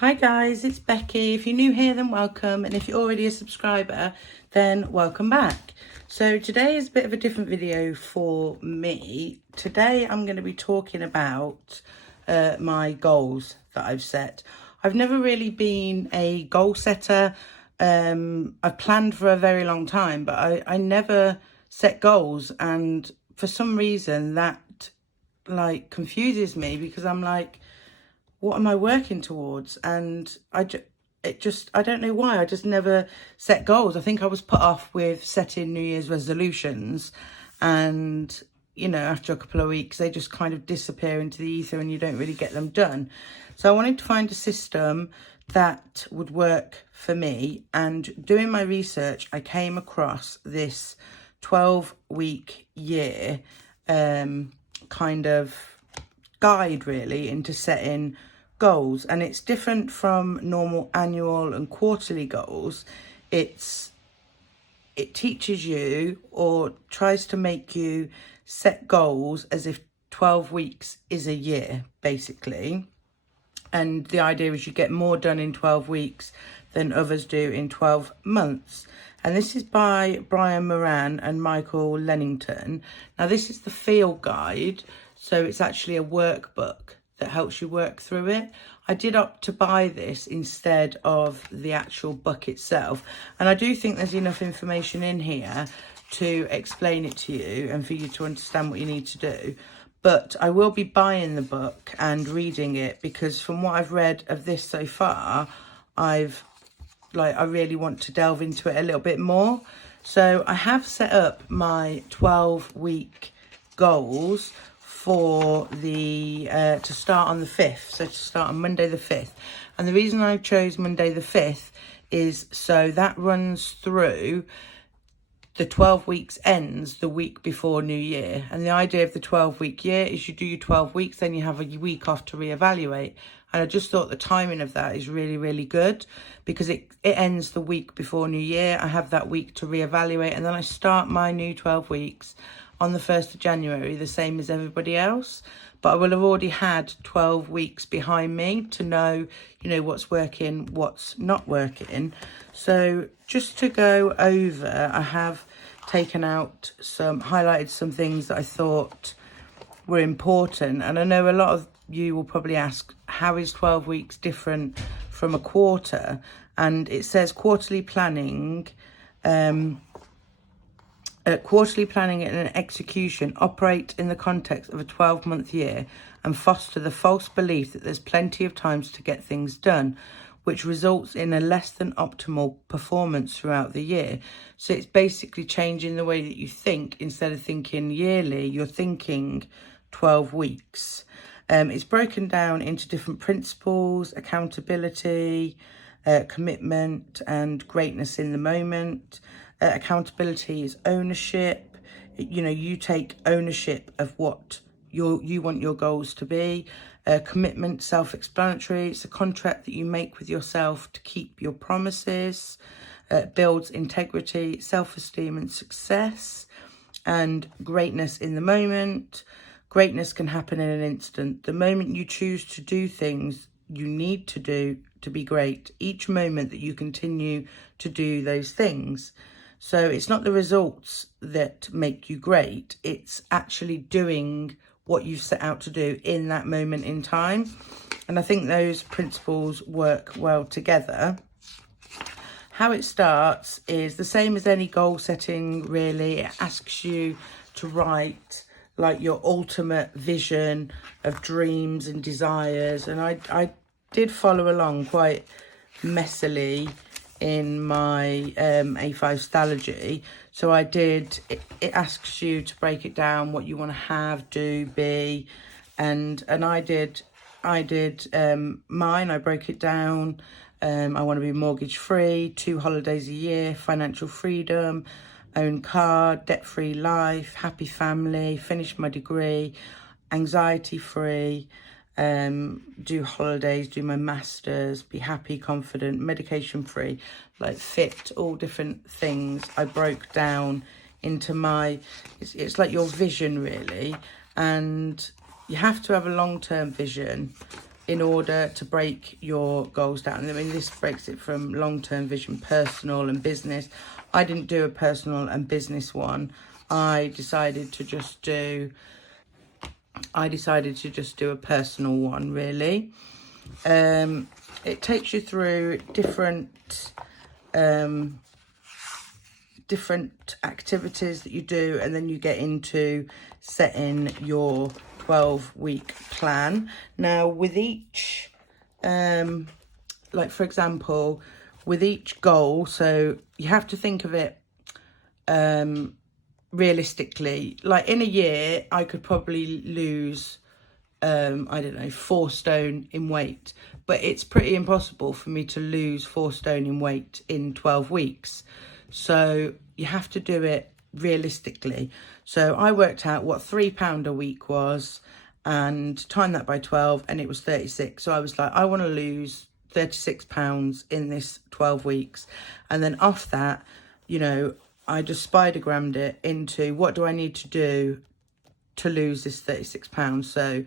Hi guys, it's Becky. If you're new here, then welcome. And if you're already a subscriber, then welcome back. So today is a bit of a different video for me. Today I'm going to be talking about my goals that I've set. I've never really been a goal setter. I've planned for a very long time, but I never set goals. And for some reason that confuses me, because I'm like, what am I working towards? And I don't know why. I just never set goals. I think I was put off with setting New Year's resolutions, and after a couple of weeks they just kind of disappear into the ether and you don't really get them done. So I wanted to find a system that would work for me, and doing my research I came across this 12-week year kind of guide really into setting goals. And it's different from normal annual and quarterly goals. It teaches you, or tries to make you set goals as if 12 weeks is a year basically, and the idea is you get more done in 12 weeks than others do in 12 months. And this is by Brian Moran and Michael Lennington. Now this is the field guide, so it's actually a workbook that helps you work through it. I did opt to buy this instead of the actual book itself, and I do think there's enough information in here to explain it to you and for you to understand what you need to do. But I will be buying the book and reading it, because from what I've read of this so far, I really want to delve into it a little bit more. So I have set up my 12-week goals for the to start on the 5th, so to start on Monday the 5th. And the reason I chose Monday the 5th is so that runs through the 12 weeks, ends the week before New Year. And the idea of the 12-week year is you do your 12 weeks, then you have a week off to reevaluate. And I just thought the timing of that is really, really good, because it ends the week before New Year. I have that week to reevaluate, and then I start my new 12 weeks on the 1st of January, the same as everybody else. But I will have already had 12 weeks behind me to know, what's working, what's not working. So just to go over, I have highlighted some things that I thought were important. And I know a lot of you will probably ask, how is 12 weeks different from a quarter? And it says quarterly planning, quarterly planning and execution operate in the context of a 12-month year and foster the false belief that there's plenty of times to get things done, which results in a less than optimal performance throughout the year. So it's basically changing the way that you think. Instead of thinking yearly, you're thinking 12 weeks. It's broken down into different principles: accountability, commitment, and greatness in the moment. Accountability is ownership. You take ownership of what you want your goals to be. Commitment, self-explanatory. It's a contract that you make with yourself to keep your promises. Builds integrity, self-esteem, and success. And greatness in the moment. Greatness can happen in an instant. The moment you choose to do things you need to do to be great, each moment that you continue to do those things. So it's not the results that make you great, it's actually doing what you set out to do in that moment in time. And I think those principles work well together. How it starts is the same as any goal setting, really. It asks you to write your ultimate vision of dreams and desires. And I did follow along quite messily in my A5 Stalogy. So it asks you to break it down, what you want to have, do, be, and I did mine. I broke it down. I want to be mortgage free, 2 holidays a year, financial freedom, own car, debt-free life, happy family, finish my degree, anxiety free, do holidays, do my masters, be happy, confident, medication free, fit, all different things I broke down into it's like your vision really. And you have to have a long-term vision in order to break your goals down. I mean, this breaks it from long-term vision, personal and business. I didn't do a personal and business one. I decided to just do a personal one, really. It takes you through different activities that you do, and then you get into setting your 12-week plan. Now, with each, like for example, with each goal, so you have to think of it realistically. Like in a year, I could probably lose, I don't know, 4 stone in weight, but it's pretty impossible for me to lose 4 stone in weight in 12 weeks. So you have to do it realistically. So I worked out what £3 a week was and timed that by 12, and it was 36. So I was like, I want to lose 36 pounds in this 12 weeks. And then off that, you know, I just spidergrammed it into what do I need to do to lose this 36 pounds. So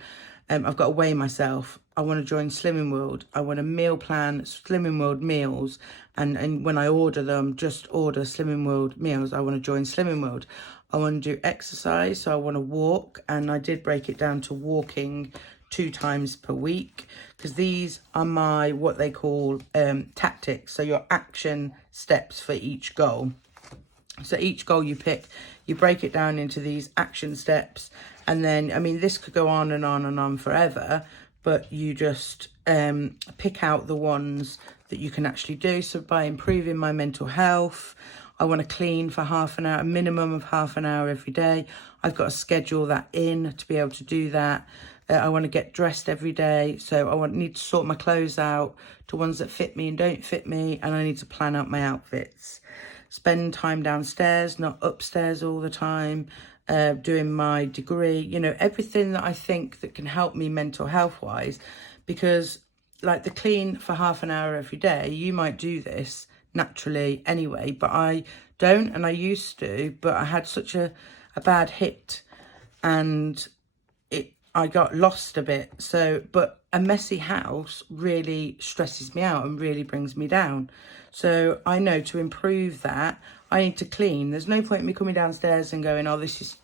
I've got to weigh myself. I want to join Slimming World. I want to meal plan Slimming World meals. And when I order them, just order Slimming World meals. I want to join Slimming World. I want to do exercise. So I want to walk. And I did break it down to walking 2 times per week, because these are my, what they call tactics. So your action steps for each goal. So each goal you pick, you break it down into these action steps. And then, I mean, this could go on and on and on forever, but you just pick out the ones that you can actually do. So by improving my mental health, I want to clean for half an hour, a minimum of half an hour every day. I've got to schedule that in to be able to do that. I want to get dressed every day. So I need to sort my clothes out to ones that fit me and don't fit me. And I need to plan out my outfits. Spend time downstairs, not upstairs all the time. Doing my degree, you know, everything that I think that can help me mental health wise, because like the clean for half an hour every day, you might do this naturally anyway, but I don't, and I used to, but I had such a bad hit and I got lost a bit. So, but a messy house really stresses me out and really brings me down. So I know to improve that, I need to clean. There's no point in me coming downstairs and going, oh, this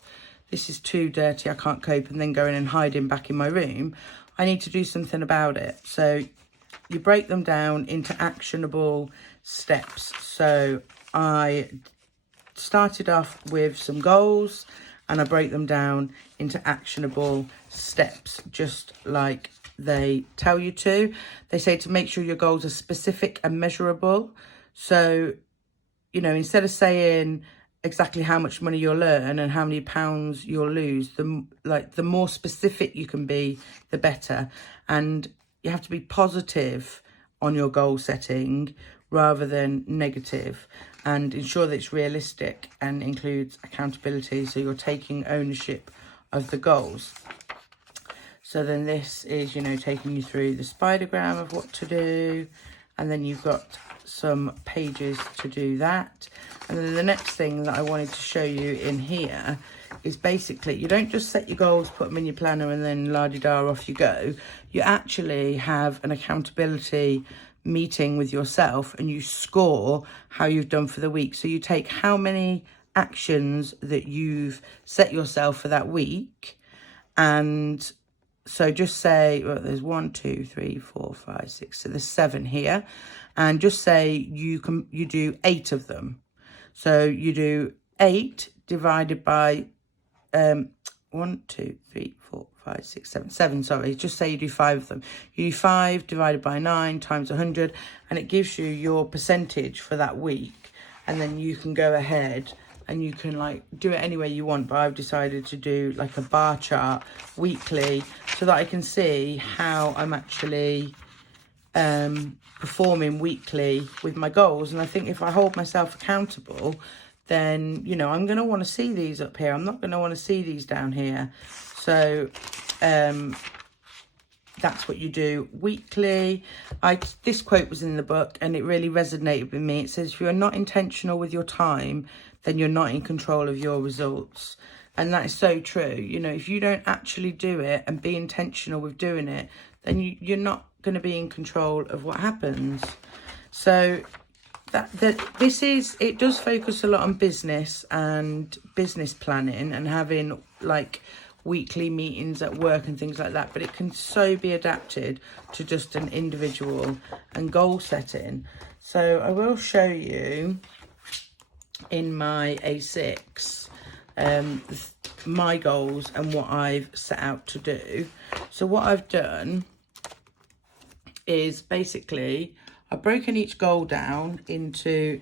is too dirty, I can't cope, and then going and hiding back in my room. I need to do something about it. So you break them down into actionable steps. So I started off with some goals and I break them down into actionable steps, just like they tell you to. They say to make sure your goals are specific and measurable. So, you know, instead of saying exactly how much money you'll earn and how many pounds you'll lose, the more specific you can be, the better. And you have to be positive on your goal setting rather than negative, and ensure that it's realistic and includes accountability, so you're taking ownership of the goals. So then this is, you know, taking you through the spidergram of what to do, and then you've got some pages to do that. And then the next thing that I wanted to show you in here is basically, you don't just set your goals, put them in your planner, and then la-di-da, off you go. You actually have an accountability meeting with yourself, and you score how you've done for the week. So you take how many actions that you've set yourself for that week, and so just say, well, there's 1, 2, 3, 4, 5, 6. So there's 7 here, and just say you do 8 of them. So you do 8 divided by 1, 2, 3, 4, 5, 6, 7. 7, sorry. Just say you do 5 of them. You do 5 divided by 9 times 100, and it gives you your percentage for that week. And then you can go ahead and you can like do it any way you want, but I've decided to do like a bar chart weekly so that I can see how I'm actually performing weekly with my goals. And I think if I hold myself accountable, then, you know, I'm going to want to see these up here. I'm not going to want to see these down here. So that's what you do weekly. This quote was in the book and it really resonated with me. It says, if you are not intentional with your time, then you're not in control of your results. And that is so true. You know, if you don't actually do it and be intentional with doing it, then you're not going to be in control of what happens. So it does focus a lot on business and business planning and having like weekly meetings at work and things like that, but it can so be adapted to just an individual and goal setting. So I will show you in my A6 my goals and what I've set out to do. So what I've done is basically I've broken each goal down into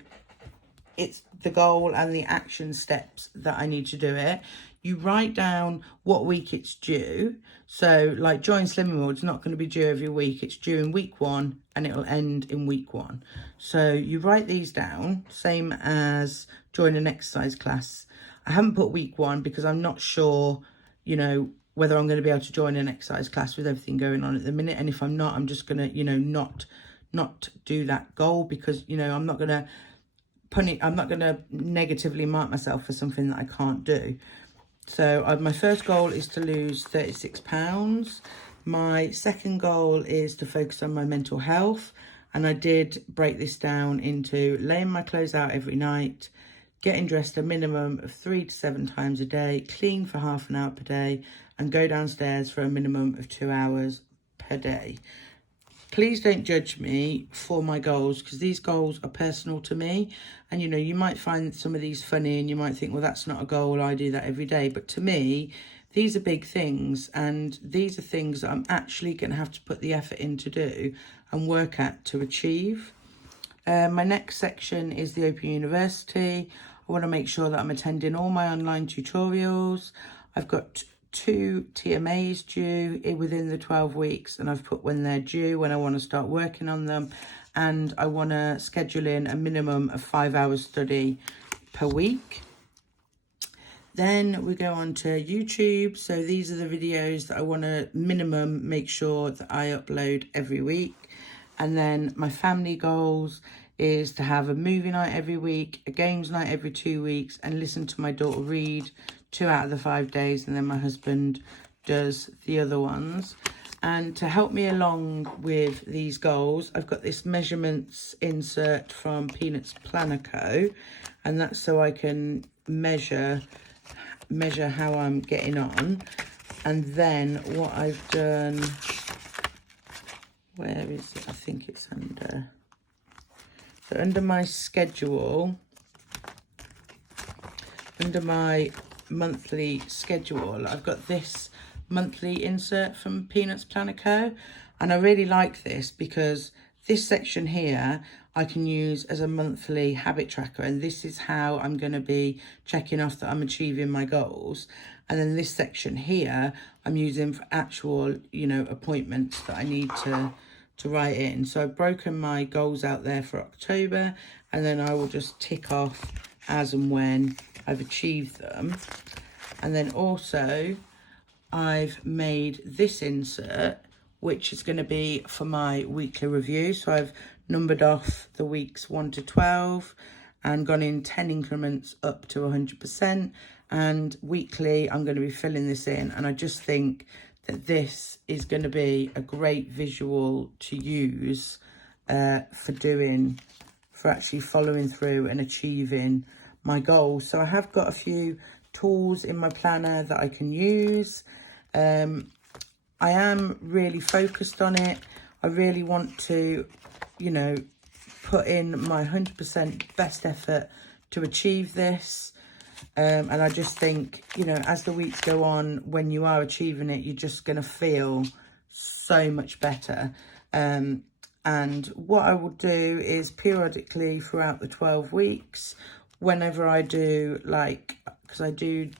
the goal and the action steps that I need to do it. You write down what week it's due. So like join Slimming World, it's not going to be due every week. It's due in week 1 and it'll end in week 1. So you write these down, same as join an exercise class. I haven't put week 1 because I'm not sure, you know, whether I'm going to be able to join an exercise class with everything going on at the minute. And if I'm not, I'm just going to, you know, not do that goal because, you know, I'm not going to negatively mark myself for something that I can't do. So my first goal is to lose 36 pounds. My second goal is to focus on my mental health. And I did break this down into laying my clothes out every night, getting dressed a minimum of 3 to 7 times a day, clean for half an hour per day, and go downstairs for a minimum of 2 hours per day. Please don't judge me for my goals because these goals are personal to me. And, you know, you might find some of these funny and you might think, well, that's not a goal. I do that every day. But to me, these are big things. And these are things that I'm actually going to have to put the effort in to do and work at to achieve. My next section is the Open University. I want to make sure that I'm attending all my online tutorials. I've got 2 TMAs due within the 12 weeks and I've put when they're due, when I want to start working on them, and I want to schedule in a minimum of 5 hours study per week. Then we go on to YouTube. So these are the videos that I want to minimum make sure that I upload every week. And then my family goals is to have a movie night every week, a games night every 2 weeks, and listen to my daughter read 2 out of the 5 days, and then my husband does the other ones. And to help me along with these goals, I've got this measurements insert from Peanuts Planner Co, and that's so I can measure how I'm getting on. And then what I've done, where is it? I think it's under, so under my schedule, under my monthly schedule, I've got this monthly insert from Peanuts Planner Co, and I really like this because this section here I can use as a monthly habit tracker, and this is how I'm going to be checking off that I'm achieving my goals. And then this section here I'm using for actual, you know, appointments that I need to write in. So I've broken my goals out there for October, and then I will just tick off as and when I've achieved them. And then also I've made this insert, which is going to be for my weekly review. So I've numbered off the weeks 1 to 12 and gone in 10 increments up to 100%. And weekly I'm going to be filling this in, and I just think that this is going to be a great visual to use for actually following through and achieving my goals. So I have got a few tools in my planner that I can use. I am really focused on it. I really want to, you know, put in my 100% best effort to achieve this. And I just think, you know, as the weeks go on, when you are achieving it, you're just going to feel so much better. And what I will do is periodically throughout the 12 weeks, whenever I do, like, because I do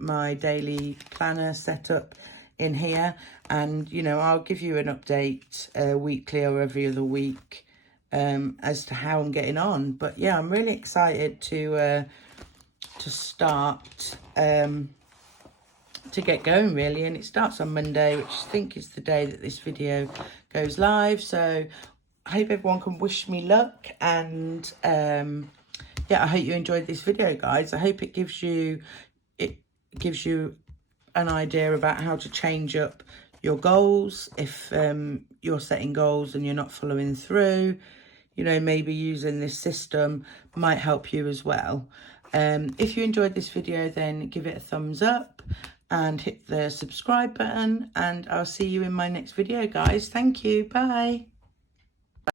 my daily planner setup in here, and, you know, I'll give you an update weekly or every other week as to how I'm getting on. But yeah, I'm really excited to start to get going, really. And it starts on Monday, which I think is the day that this video goes live. So I hope everyone can wish me luck, and yeah, I hope you enjoyed this video, guys. I hope it gives you an idea about how to change up your goals. If you're setting goals and you're not following through, you know, maybe using this system might help you as well. If you enjoyed this video, then give it a thumbs up and hit the subscribe button, and I'll see you in my next video, guys. Thank you. Bye.